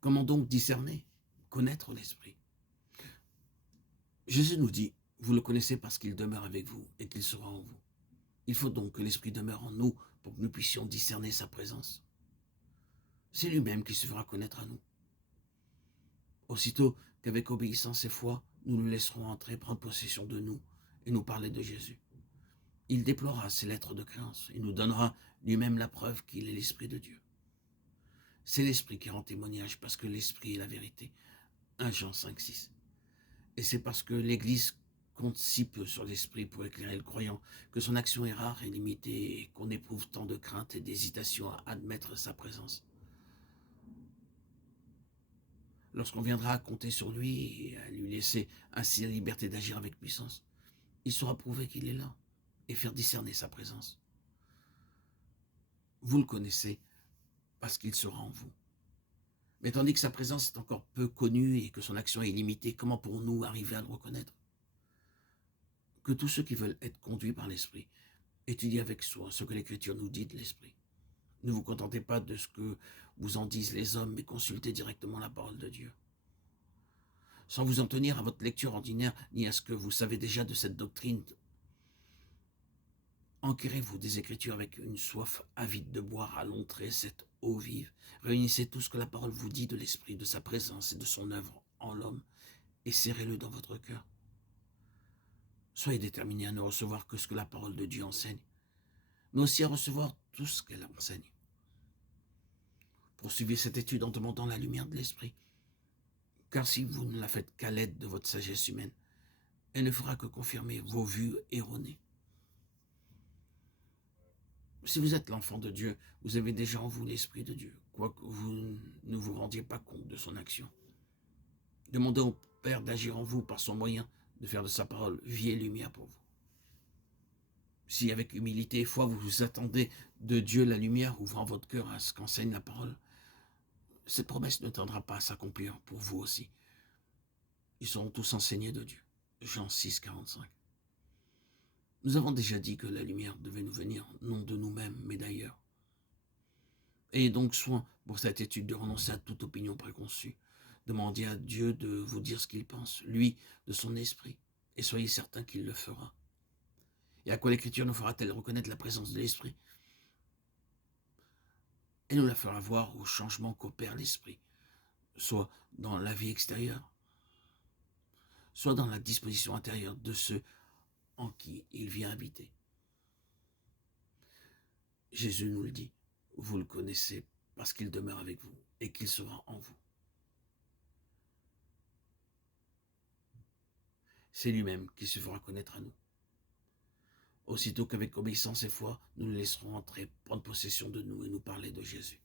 Comment donc discerner, connaître l'Esprit? Jésus nous dit, vous le connaissez parce qu'il demeure avec vous et qu'il sera en vous. Il faut donc que l'Esprit demeure en nous pour que nous puissions discerner sa présence. C'est lui-même qui se fera connaître à nous. Aussitôt qu'avec obéissance et foi, nous le laisserons entrer, prendre possession de nous et nous parler de Jésus. Il déplorera ses lettres de créance et nous donnera lui-même la preuve qu'il est l'Esprit de Dieu. C'est l'Esprit qui rend témoignage parce que l'Esprit est la vérité. 1 Jean 5, 6. Et c'est parce que l'Église compte si peu sur l'Esprit pour éclairer le croyant que son action est rare et limitée et qu'on éprouve tant de crainte et d'hésitation à admettre sa présence. Lorsqu'on viendra compter sur lui et à lui laisser ainsi la liberté d'agir avec puissance, il saura prouver qu'il est là et faire discerner sa présence. Vous le connaissez parce qu'il sera en vous. Mais tandis que sa présence est encore peu connue et que son action est limitée, comment pourrons-nous arriver à le reconnaître? Que tous ceux qui veulent être conduits par l'Esprit étudient avec soi ce que l'Écriture nous dit de l'Esprit. Ne vous contentez pas de ce que vous en disent les hommes, mais consultez directement la parole de Dieu. Sans vous en tenir à votre lecture ordinaire, ni à ce que vous savez déjà de cette doctrine, enquérez-vous des Écritures avec une soif avide de boire à l'entrée cette eau vive. Réunissez tout ce que la parole vous dit de l'Esprit, de sa présence et de son œuvre en l'homme, et serrez-le dans votre cœur. Soyez déterminés à ne recevoir que ce que la parole de Dieu enseigne, mais aussi à recevoir tout ce qu'elle enseigne. Poursuivez cette étude en demandant la lumière de l'Esprit, car si vous ne la faites qu'à l'aide de votre sagesse humaine, elle ne fera que confirmer vos vues erronées. Si vous êtes l'enfant de Dieu, vous avez déjà en vous l'Esprit de Dieu, quoique vous ne vous rendiez pas compte de son action. Demandez au Père d'agir en vous par son moyen, de faire de sa parole vie et lumière pour vous. Si avec humilité et foi vous vous attendez de Dieu la lumière, ouvrant votre cœur à ce qu'enseigne la parole, cette promesse ne tardera pas à s'accomplir pour vous aussi. Ils seront tous enseignés de Dieu. Jean 6, 45. Nous avons déjà dit que la lumière devait nous venir, non de nous-mêmes, mais d'ailleurs. Ayez donc soin, pour cette étude, de renoncer à toute opinion préconçue. Demandez à Dieu de vous dire ce qu'il pense, lui, de son esprit, et soyez certain qu'il le fera. Et à quoi l'Écriture nous fera-t-elle reconnaître la présence de l'Esprit? Elle nous la fera voir au changement qu'opère l'Esprit, soit dans la vie extérieure, soit dans la disposition intérieure de ceux en qui il vient habiter. Jésus nous le dit, vous le connaissez parce qu'il demeure avec vous et qu'il sera en vous. C'est lui-même qui se fera connaître à nous. Aussitôt qu'avec obéissance et foi, nous le laisserons entrer, prendre possession de nous et nous parler de Jésus.